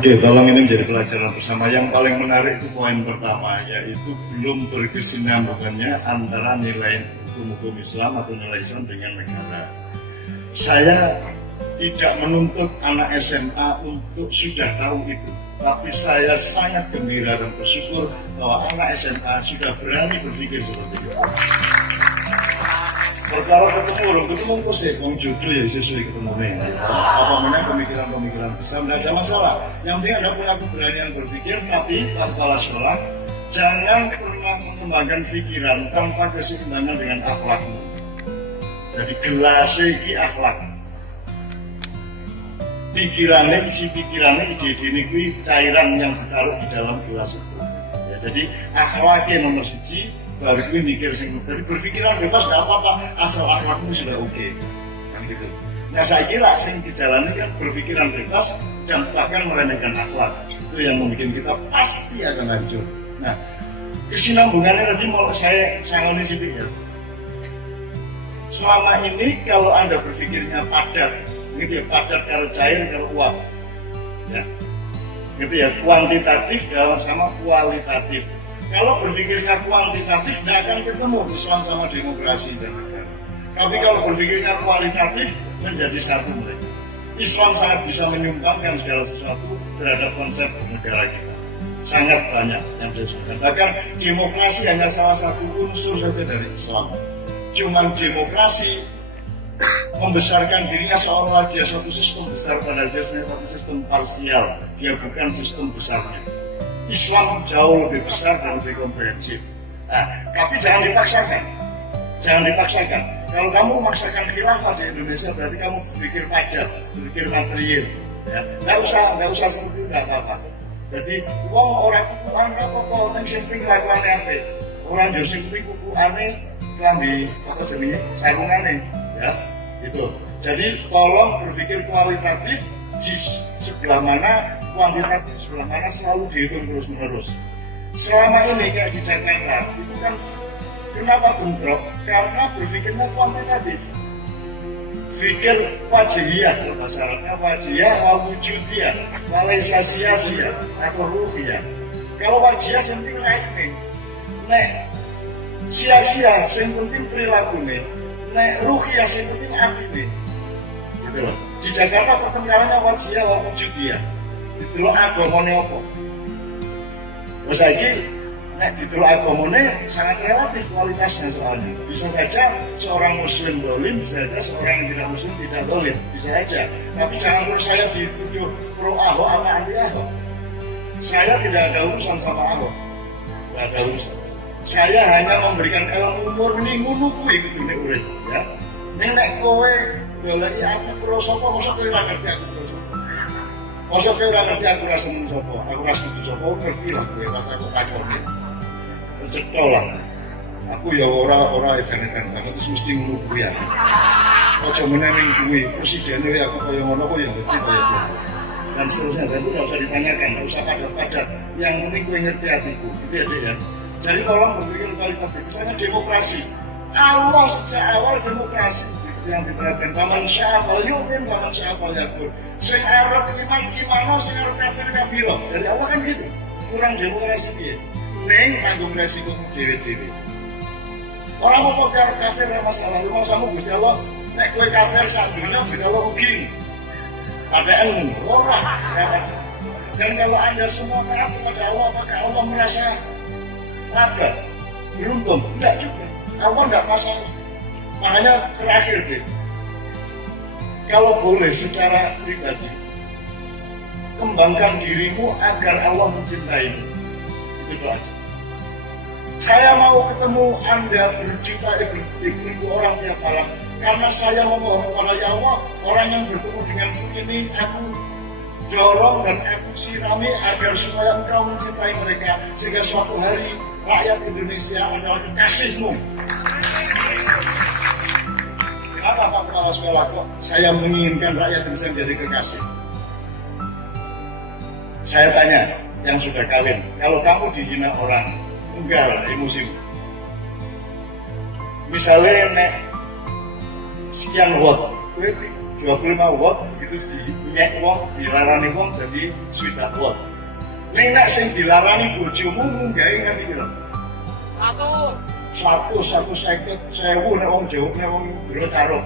Oke, tolong ini menjadi pelajaran bersama. Yang paling menarik itu poin pertama, yaitu belum berkesinambungannya antara nilai hukum Islam atau nilai Islam dengan negara. Saya tidak menuntut anak SMA untuk sudah tahu itu, tapi saya sangat gembira dan bersyukur bahwa anak SMA sudah berani berpikir seperti itu. Kalau ketemu kok sih, jodoh ya sesuai ketemu nih. Apa namanya pemikiran-pemikiran besar, tidak ada masalah. Yang penting Anda punya keberanian berpikir, tapi kepala sekolah jangan pernah mengembangkan pikiran tanpa keseimbangan dengan akhlakmu. Jadi gelasnya ini akhlak. Isi pikirannya ide-ide ini cairan yang ditaruh di dalam gelas itu. Ya, jadi akhlaknya nomor 1. Baru gue mikir sing dari berpikiran bebas nggak apa-apa asal akhlakmu sudah oke. Kan gitu. Nah saya kira sing dijalani kan berpikiran bebas dan bahkan meremehkan akhlak itu yang membuat kita pasti akan hancur. Nah kesinambungannya tadi mau saya sangoni sedikit ya. Selama ini kalau Anda berpikirnya padat, gitu ya, padat kalau cair kalau uang, ya, gitu ya, kuantitatif dalam sama kualitatif. Kalau berpikirnya kuantitatif, tidak akan ketemu Islam sama demokrasi dan negara. Tapi kalau berpikirnya kualitatif, menjadi satu mereka. Islam sangat bisa menyumbangkan segala sesuatu terhadap konsep negara kita. Sangat banyak yang disebutkan. Bahkan demokrasi hanya salah satu unsur saja dari Islam. Cuman demokrasi membesarkan dirinya seolah dia suatu sistem besar, padahal dia sebenarnya satu sistem parsial. Dia bukan sistem besarnya. Islam jauh lebih besar dan lebih komprehensif. Nah, tapi jangan dipaksakan. Jangan dipaksakan. Kalau kamu memaksakan khilafah di Indonesia, berarti kamu berpikir padat, berpikir material. Ya, nggak usah seperti itu, nggak apa-apa. Jadi, orang apa-apa, yang penting lakukannya apa? Orang yang penting kuku aneh, kelambi, apa jenisnya, sarungannya, ya, itu. Jadi, tolong berpikir kualitatif di sebelah mana kuantitatif, sebelah mana selalu dihitung terus-menerus. Selama ini kayak di Jakarta, itu kan kenapa bentrok? Karena berpikirnya kuantitatif. Pikir wajihiyah, kalau bahasa Arabnya wajihiyah, wujudiyah, walaisasiyasiyah, atau ruhiyah. Kalau wajihiyah penting lainnya, nek sia-sia yang penting perilaku nih, nek ruhiyah yang penting hati nih. Gitu loh. Di Jakarta pertengkarannya wajihiyah, wujudiyah. Didelok agamane apa? Wes saiki nek didelok agamane sangat relatif kualitasnya soalnya. Bisa saja seorang muslim dolim, bisa saja seorang yang tidak muslim tidak dolim, bisa saja. Tapi jangan terus saya dituduh pro Ahok apa anti Ahok. Saya tidak ada urusan sama Ahok. Tidak ada urusan. Saya hanya memberikan ilmu murni ngono kuwi kudune urip, ya. Nek kowe goleki aku pro sapa, mosok kowe ora ngerti aku pro sapa. Masa kowe ora ngerti aku ora seneng sapa, aku ora setuju sapa, ngerti lah kowe pas aku takoni. Cetha lah. Aku ya ora edan-edan banget terus mesti ngono kuwi ya. Aja meneng kuwi, presiden aku kaya ngono kok ya ngerti kaya gitu. Dan seterusnya, dan itu nggak usah ditanyakan, nggak usah padat-padat. Yang penting kowe ngerti hatiku, itu ya dek ya. Jadi tolong berpikir kualitatif, misalnya demokrasi. Allah sejak awal demokrasi yang diterapkan faman sya'afal yu'min faman sya'afal yakfur. Sing arep iman sing arep kafir. Dari Allah kan gitu. Kurang demokrasi piye? Ning tanggung resiko dhewe-dhewe. Orang mau kafir ora masalah, rumah samu Gusti Allah nek kowe kafir sak dunya Gusti Allah rugi. Padahal ora. Dan kalau Anda semua taat kepada Allah, apakah Allah merasa lega, beruntung? Enggak juga. Allah enggak masalah. Makanya terakhir deh, kalau boleh secara pribadi, kembangkan dirimu agar Allah mencintaimu. Itu aja. Saya mau ketemu Anda beribu orang tiap malam, karena saya memohon kepada ya Allah, orang yang bertemu denganku ini aku dorong dan aku sirami agar supaya Engkau mencintai mereka, sehingga suatu hari rakyat Indonesia adalah kekasihmu. Kenapa Pak Kepala Sekolah kok saya menginginkan rakyat Indonesia menjadi kekasih? Saya tanya yang sudah kawin, kalau kamu dihina orang, enggak lah emosimu. Misalnya nek sekian watt, 25 watt itu dinyek wong, dilarani wong jadi 20 watt. Nek sing dilarani bojomu nggawe nganti piro? 150.000 nek wong Jawa nek wong Bro taruh.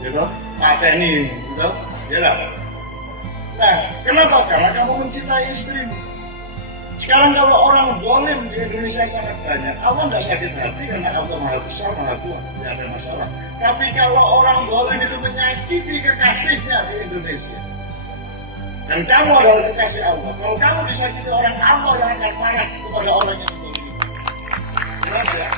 Ya toh, pateni gitu. Ya lah. Nah, kenapa? Karena kamu mencintai istrimu. Sekarang kalau orang zalim di Indonesia sangat banyak, Allah tidak sakit hati karena Allah Maha Besar, Maha Tua, tidak ada masalah. Tapi kalau orang zalim itu menyakiti kekasihnya di Indonesia, dan kamu adalah kekasih Allah, kalau kamu disakiti orang, Allah yang akan marah kepada orang yang zalim. Jelas ya?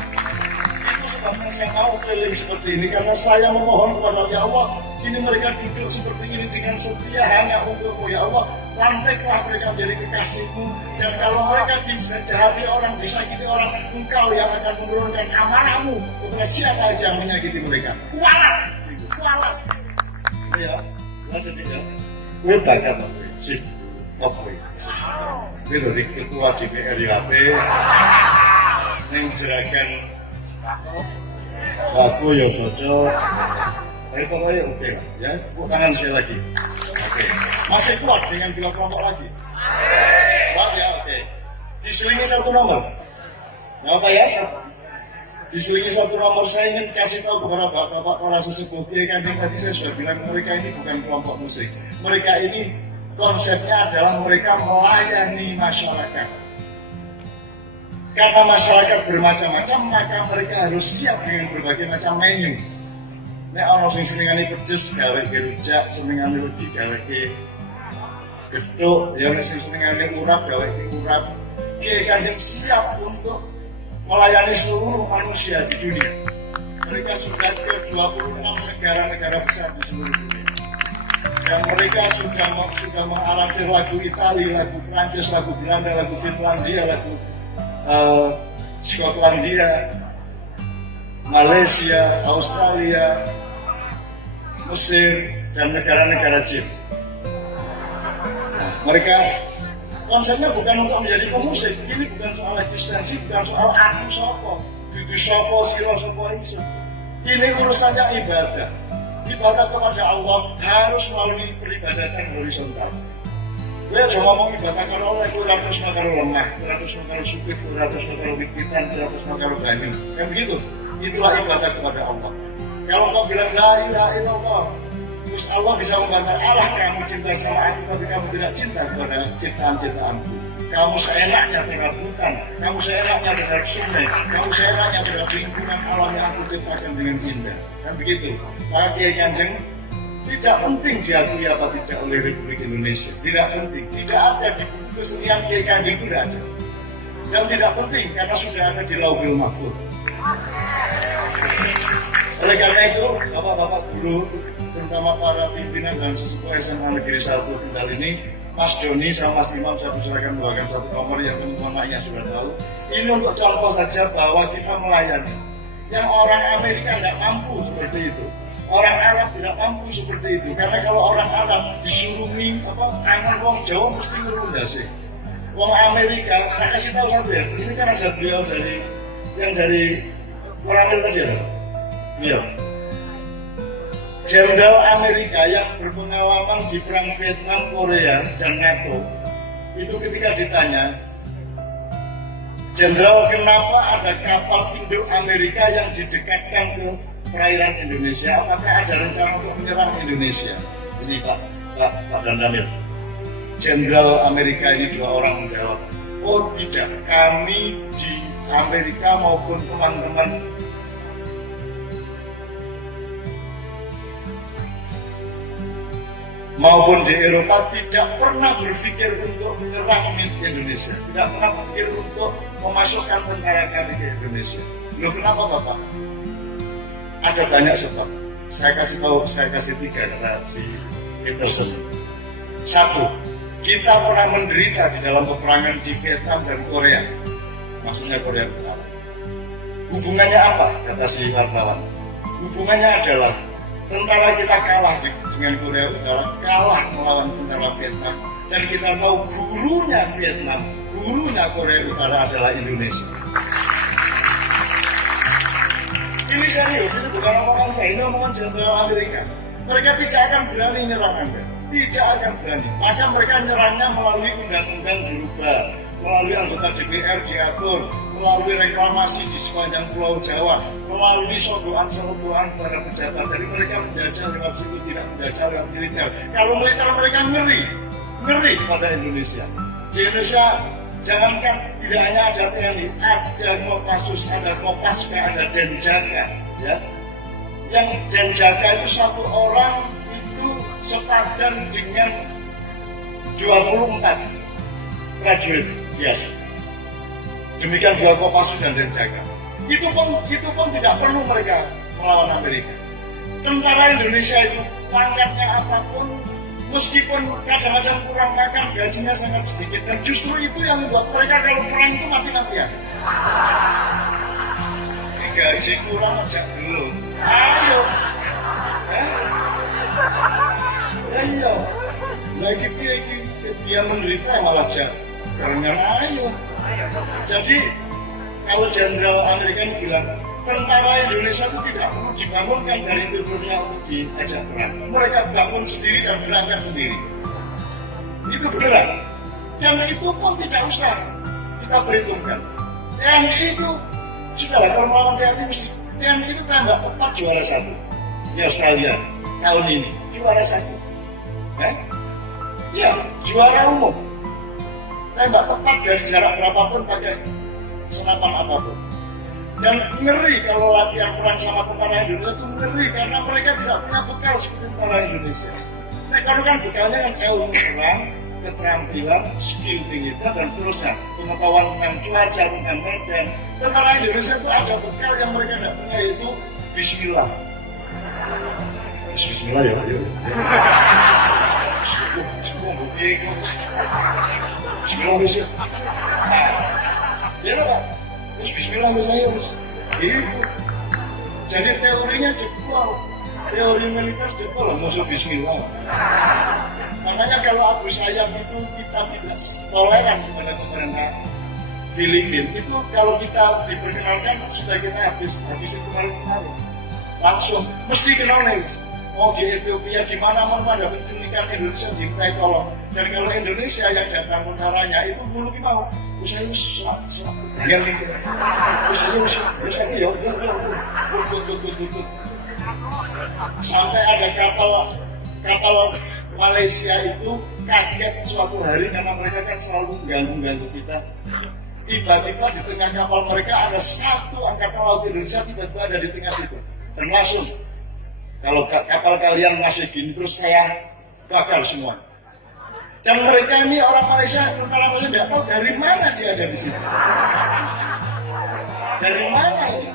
Itu sebabnya saya mau keliling seperti ini, karena saya memohon kepada ya Allah, ini mereka duduk seperti ini dengan setia hanya untukmu ya Allah. Lantiklah mereka menjadi kekasihmu, dan kalau mereka disejahati orang, disakiti orang, engkau yang akan menurunkan amanahmu kepada siapa aja yang menyakiti mereka. Kualat, kualat. Ya, jelas ini ya. Gue bakat apa? Sih, apa? Gue dari ketua DPR YAP, menjerakan aku ya bocor. Ayo pokoknya oke lah, ya. Tepuk tangan sekali lagi. Oke. Masih kuat dengan 2 kelompok lagi? Kuat ya, oke. Diselingi 1 nomor. Apa ya? Diselingi 1 nomor, saya ingin kasih tahu kepada bapak-bapak para sesepuh. Kan tadi saya sudah bilang mereka ini bukan kelompok musik. Mereka ini konsepnya adalah mereka melayani masyarakat. Karena masyarakat bermacam-macam, maka mereka harus siap dengan berbagai macam menu. Nek ana sing senengane pedes gawe rujak, senengane wedi gawe gethuk, ya nek sing senengane urap gawe urap. Kanjeng siap untuk melayani seluruh manusia di dunia. Mereka sudah ke 26 negara-negara besar di seluruh dunia. Dan mereka sudah mengaransemen lagu Italia, lagu Prancis, lagu Belanda, lagu Finlandia, lagu Skotlandia, Malaysia, Australia, Mesir, dan negara-negara Jin. Mereka konsepnya bukan untuk menjadi pemusik. Ini bukan soal eksistensi, bukan soal aku sopo, dudu sopo, siro sopo itu. Ini urusannya ibadah. Ibadah kepada Allah harus melalui peribadatan horizontal. Gue cuma ngomong ibadah kalau Allah itu ratus karo lemah, ratus karo sufit, ratus karo wikitan, ratus karo banyu. Kan begitu. Itulah ibadah kepada Allah. Kalau kau bilang la ilaha illallah, terus Allah bisa membantah, Allah kamu cinta sama aku tapi kamu tidak cinta kepada ciptaan-ciptaanku. Kamu seenaknya terhadap hutan, kamu seenaknya terhadap sungai, kamu seenaknya terhadap lingkungan alam yang aku ciptakan dengan indah. Kan begitu. Maka Kiai Kanjeng tidak penting diakui apa tidak oleh Republik Indonesia. Tidak penting. Tidak ada di buku kesenian Kiai Kanjeng, tidak ada. Dan tidak penting karena sudah ada di Lauhul Mahfuz. Oleh karena itu, bapak-bapak guru, terutama para pimpinan dan sesepuh SMA Negeri 1 Tegal ini, Mas Doni sama Mas Imam, saya silakan membawakan 1 nomor yang teman-temannya sudah tahu. Ini untuk contoh saja bahwa kita melayani. Yang orang Amerika tidak mampu seperti itu. Orang Arab tidak mampu seperti itu. Karena kalau orang Arab disuruh tangan wong Jawa mesti ngerundasi. Wong Amerika, tak kasih tahu satu ya. Ini kan ada beliau dari Koramil tadi ya. Iya. Jenderal Amerika yang berpengalaman di perang Vietnam, Korea, dan NATO itu ketika ditanya, Jenderal, kenapa ada kapal induk Amerika yang didekatkan ke perairan Indonesia? Apakah ada rencana untuk menyerang Indonesia? Ini Pak Dandanil. Jenderal Amerika ini 2 orang menjawab, oh tidak, kami di Amerika maupun teman-teman maupun di Eropa tidak pernah berpikir untuk menyerang Indonesia, tidak pernah berpikir untuk memasukkan tentara kami ke Indonesia. Loh, kenapa Bapak? Ada banyak sebab. Saya kasih 3 kata si Peterson. 1, kita pernah menderita di dalam peperangan di Vietnam dan Korea, maksudnya Korea Utara. Hubungannya apa? Kata si wartawan. Hubungannya adalah tentara kita kalah dengan Korea Utara, kalah melawan tentara Vietnam, dan kita tahu gurunya Vietnam, gurunya Korea Utara adalah Indonesia. Ini serius, ini bukan omongan saya, ini omongan Jenderal Amerika. Mereka tidak akan berani nyerang Anda. Tidak akan berani. Maka mereka nyerangnya melalui undang-undang dirubah, melalui anggota DPR diatur, melalui reklamasi di sepanjang Pulau Jawa, melalui sodokan-sodokan para pejabat. Jadi mereka menjajah lewat situ, tidak menjajah lewat militer. Kalau militer mereka ngeri pada Indonesia. Di Indonesia, jangankan tidak hanya ada TNI, ada Kopassus, ada Kopaska, ada Denjaka, ya. Yang Denjaka itu satu orang itu sepadan dengan 24 prajurit biasa. Demikian juga Kopassus dan Denjaka. Itu pun tidak perlu mereka melawan Amerika. Tentara Indonesia itu pangkatnya apapun, meskipun kadang-kadang kurang makan, gajinya sangat sedikit, dan justru itu yang membuat mereka kalau perang itu mati-matian. Gaji kurang aja dulu. Ayo, ayo, lagi dia menderita malah karena ayo. Jadi kalau Jenderal Amerika bilang tentara Indonesia itu tidak perlu dibangunkan dari tidurnya untuk diajak perang. Mereka bangun sendiri dan berangkat sendiri. Itu benar. Dan itu pun tidak usah kita perhitungkan. TNI itu sudahlah, kalau melawan TNI itu tembak tepat juara 1 di Australia tahun ini, juara 1. Ya, juara umum. Tembak tepat dari jarak berapapun pakai senapan apapun. Dan ngeri kalau latihan perang sama tentara Indonesia itu ngeri karena mereka tidak punya bekal seperti tentara Indonesia. Mereka kan bekalnya kan ilmu perang, keterampilan, skill tinggi dan seterusnya, pengetahuan tentang cuaca, tentang medan. Tentara Indonesia itu ada bekal yang mereka tidak punya, yaitu Bismillah. Bismillah ya, ayo. Bismillah bisa. Ya Pak. Terus Bismillah misalnya, jadi teorinya jebol, teori militer jebol, musuh Bismillah. Makanya kalau Abu Sayyaf itu kita tidak toleran kepada pemerintah Filipina, itu kalau kita diperkenalkan sudah kita habis itu malu-malu, langsung mesti kenal nih. Mau di Ethiopia di mana-mana ada penculikan Indonesia diminta tolong. Dan kalau Indonesia yang datang tentaranya itu dulu kita mau usaha yang ini usaha ya sampai ada kapal Malaysia itu kaget suatu hari karena mereka kan selalu mengganggu kita. Tiba-tiba di tengah kapal mereka ada satu angkatan laut Indonesia tiba-tiba ada di tengah situ dan langsung, kalau kapal kalian masih gini terus saya bakar semua. Dan mereka ini orang Malaysia, tentara Malaysia tidak tahu dari mana dia ada di situ. Dari mana ya?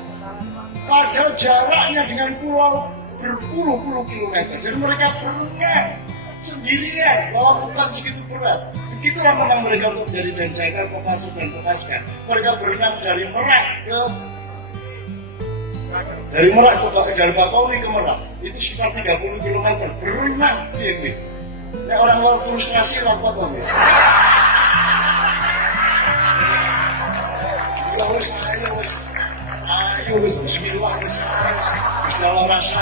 Padahal jaraknya dengan pulau berpuluh-puluh kilometer. Jadi mereka berenang sendirian, walaupun bukan segitu berat. Begitulah menang mereka untuk menjadi Denjaka, Kopassus dan Kopaska. Mereka berenang dari Merak ke Bakauheni ke Merak. Itu sekitar 30 km. Berenang, piye. Nah, orang luar frustrasi lapor dong. Ayo, Bismillah, Bismillah rasa.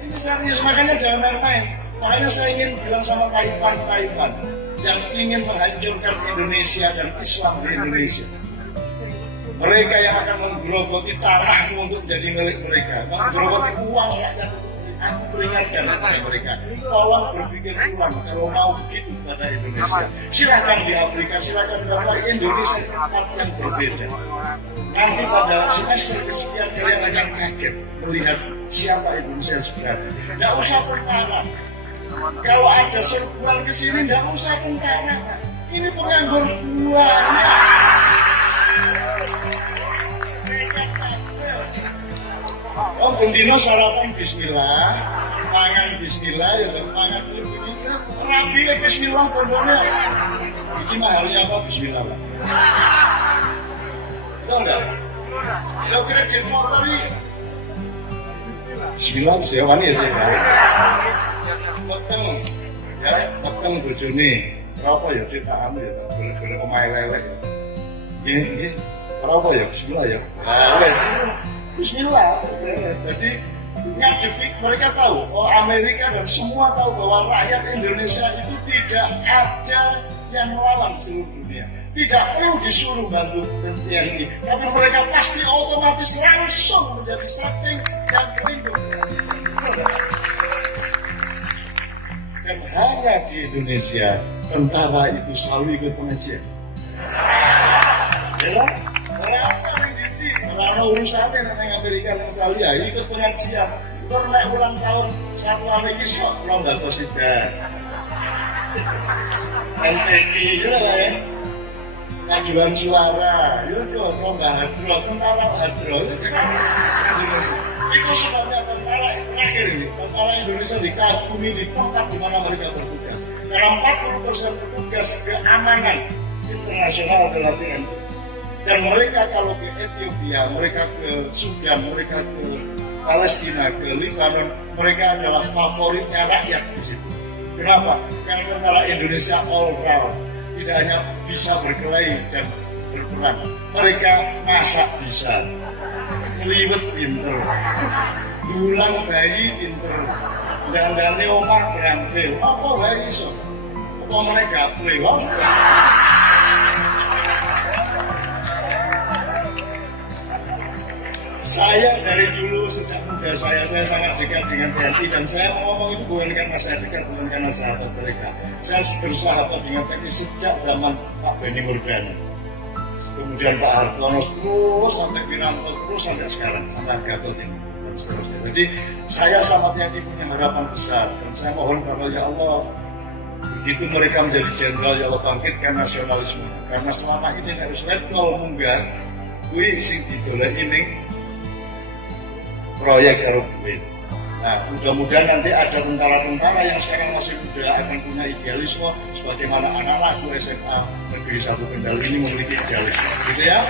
Ini serius, makanya jangan main-main. Makanya saya ingin bilang sama Taiwan yang ingin menghancurkan Indonesia dan Islam di Indonesia. Mereka yang akan menggerogoti tanahmu untuk menjadi milik mereka, menggerogoti uang rakyat. Aku peringatkan kepada mereka, tolong berpikir ulang kalau mau begitu pada Indonesia. Silakan di Afrika, silakan di Indonesia tempat yang berbeda. Nanti pada semester kesekian kalian akan kaget melihat siapa Indonesia yang sebenarnya. Tidak usah tentara. Kalau ada serbuan ke sini, tidak usah tentara. Ini penganggur buahnya. Oh, bendino sarapan Bismillah, mangan Bismillah, ya mangan begini, rabi ya Bismillah, pondoknya. Ini mahalnya apa Bismillah, Pak? Tahu nggak? Lo kredit motor ini Bismillah, sewani ya, Peteng bojone, apa ya cerita anu ya, boleh omahe lelek. Nggih, Apa ya? Bismillah ya. Bismillah. Jadi mereka tahu, Amerika dan semua tahu bahwa rakyat Indonesia itu tidak ada yang melawan seluruh dunia. Tidak perlu disuruh bantu yang ini, tapi mereka pasti otomatis langsung menjadi setting yang melindungi. Dan hanya di Indonesia tentara itu selalu ikut pengajian. Ya, orang di orang urusannya dengan Amerika dan Australia ikut pengajian. Karena ulang tahun satu hari kisah, orang nggak positif. NTI ya lah ya, ngajuan suara, itu orang nggak hadro, tentara hadro itu sekarang. Itu sebabnya tentara terakhir ini, tentara Indonesia dikagumi di tempat di mana mereka bertugas. Karena 40% bertugas keamanan internasional adalah TNI. Dan mereka kalau ke Ethiopia, mereka ke Sudan, mereka ke Palestina, ke Lebanon, mereka adalah favoritnya rakyat di situ. Kenapa? Karena tentara Indonesia all round, tidak hanya bisa berkelahi dan berperang, mereka masak bisa, ngeliwet pinter, dulang bayi pinter, dan omah berampil, apa bayi iso? Apa mereka lewat? Saya dari dulu sejak muda saya sangat dekat dengan TNI dan saya ngomong itu bukan karena saya dekat, bukan karena sahabat mereka. Saya bersahabat dengan TNI sejak zaman Pak Benny Murdani. Kemudian Pak Hartono terus sampai Wiranto terus sampai sekarang sampai Gatot ini dan seterusnya. Jadi saya sama TNI punya harapan besar dan saya mohon kepada ya Allah, begitu mereka menjadi jenderal ya Allah bangkitkan nasionalisme. Karena selama ini harus kalau munggah, gue sing didolek ini proyek Arab duit. Nah, mudah-mudahan nanti ada tentara-tentara yang sekarang masih muda akan punya idealisme sebagaimana anak-anakku SMA Negeri 1 Kendal ini memiliki idealisme, gitu ya.